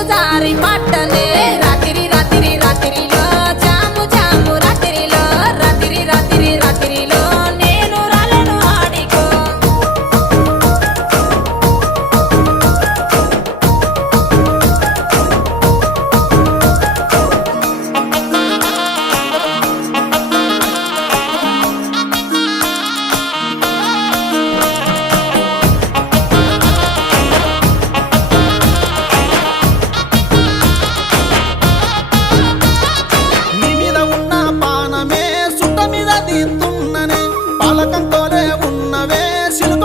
నీరు జారి పట్టనే రాత్రి రాత్రి రాత్రిలో జాము జాము రాత్రిలో రాత్రి రాత్రి రాత్రిలో నేను రాలను ఆడికో నీ మీద ఉన్న పానమే సుట్ట మీద తీస్తున్ననే పాలకంతోనే ఉన్నవే సిలుక